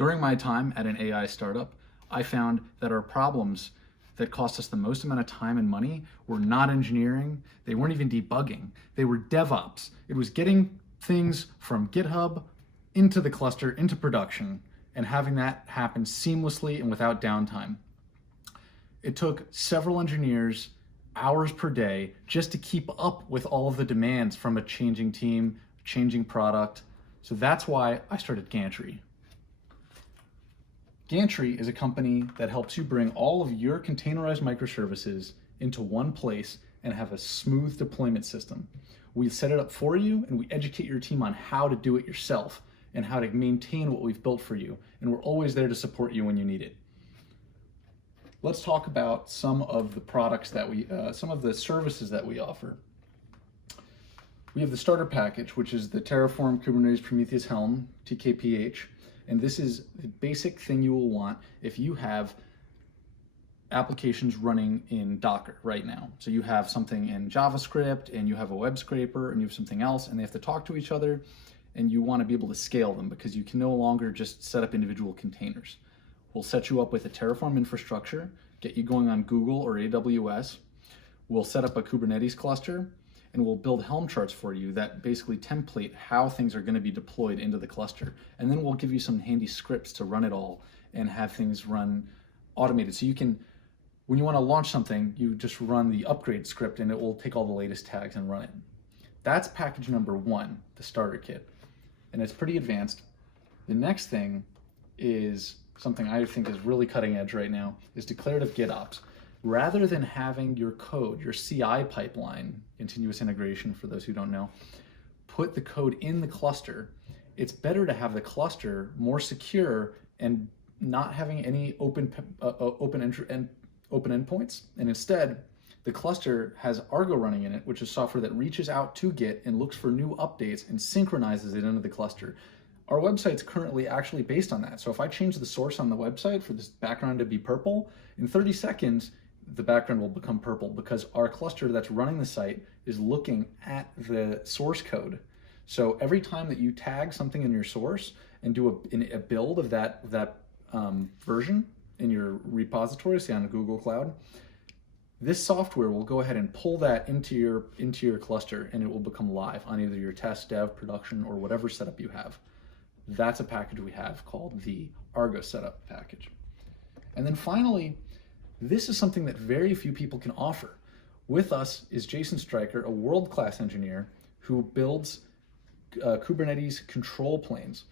During my time at an AI startup, I found that our problems that cost us the most amount of time and money were not engineering. They weren't even debugging. They were DevOps. It was getting things from GitHub into the cluster, into production, and having that happen seamlessly and without downtime. It took several engineers hours per day just to keep up with all of the demands from a changing team, changing product. So that's why I started Gantry. Gantry is a company that helps you bring all of your containerized microservices into one place and have a smooth deployment system. We set it up for you and we educate your team on how to do it yourself and how to maintain what we've built for you. And we're always there to support you when you need it. Let's talk about some of the products that some of the services that we offer. We have the starter package, which is the Terraform Kubernetes Prometheus Helm, TKPH. And this is the basic thing you will want if you have applications running in Docker right now. So you have something in JavaScript and you have a web scraper and you have something else and they have to talk to each other and you want to be able to scale them because you can no longer just set up individual containers. We'll set you up with a Terraform infrastructure, get you going on Google or AWS. We'll set up a Kubernetes cluster and we'll build Helm charts for you that basically template how things are going to be deployed into the cluster. And then we'll give you some handy scripts to run it all and have things run automated. So you can, when you want to launch something, you just run the upgrade script and it will take all the latest tags and run it. That's package number one, the starter kit. And it's pretty advanced. The next thing is something I think is really cutting edge right now, is declarative GitOps. Rather than having your code, your CI pipeline, continuous integration for those who don't know, put the code in the cluster, it's better to have the cluster more secure and not having any open endpoints. And instead, the cluster has Argo running in it, which is software that reaches out to Git and looks for new updates and synchronizes it into the cluster. Our website's currently actually based on that. So if I change the source on the website for this background to be purple, in 30 seconds, the background will become purple because our cluster that's running the site is looking at the source code. So every time that you tag something in your source and do a build of that version in your repository, say on Google Cloud, this software will go ahead and pull that into your cluster and it will become live on either your test, dev, production, or whatever setup you have. That's a package we have called the Argo setup package. And then finally, this is something that very few people can offer. With us is Jason Stryker, a world-class engineer who builds Kubernetes control planes.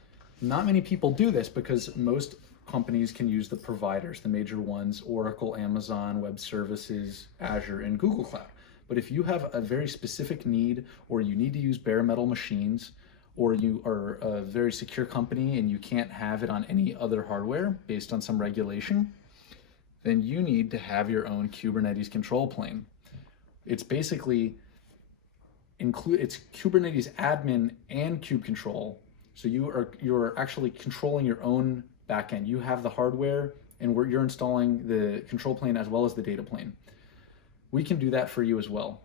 Not many people do this because most companies can use the providers, the major ones, Oracle, Amazon, Web Services, Azure, and Google Cloud. But if you have a very specific need, or you need to use bare metal machines, or you are a very secure company and you can't have it on any other hardware based on some regulation, then you need to have your own Kubernetes control plane. It's basically it's Kubernetes admin and kube control. So you're actually controlling your own backend. You have the hardware and you're installing the control plane as well as the data plane. We can do that for you as well.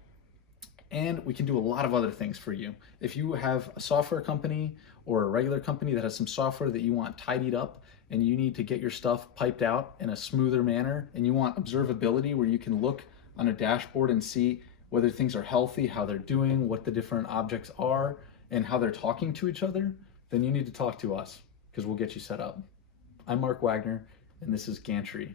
And we can do a lot of other things for you. If you have a software company or a regular company that has some software that you want tidied up and you need to get your stuff piped out in a smoother manner and you want observability where you can look on a dashboard and see whether things are healthy, how they're doing, what the different objects are, and how they're talking to each other, then you need to talk to us because we'll get you set up. I'm Mark Wagner and this is Gantry.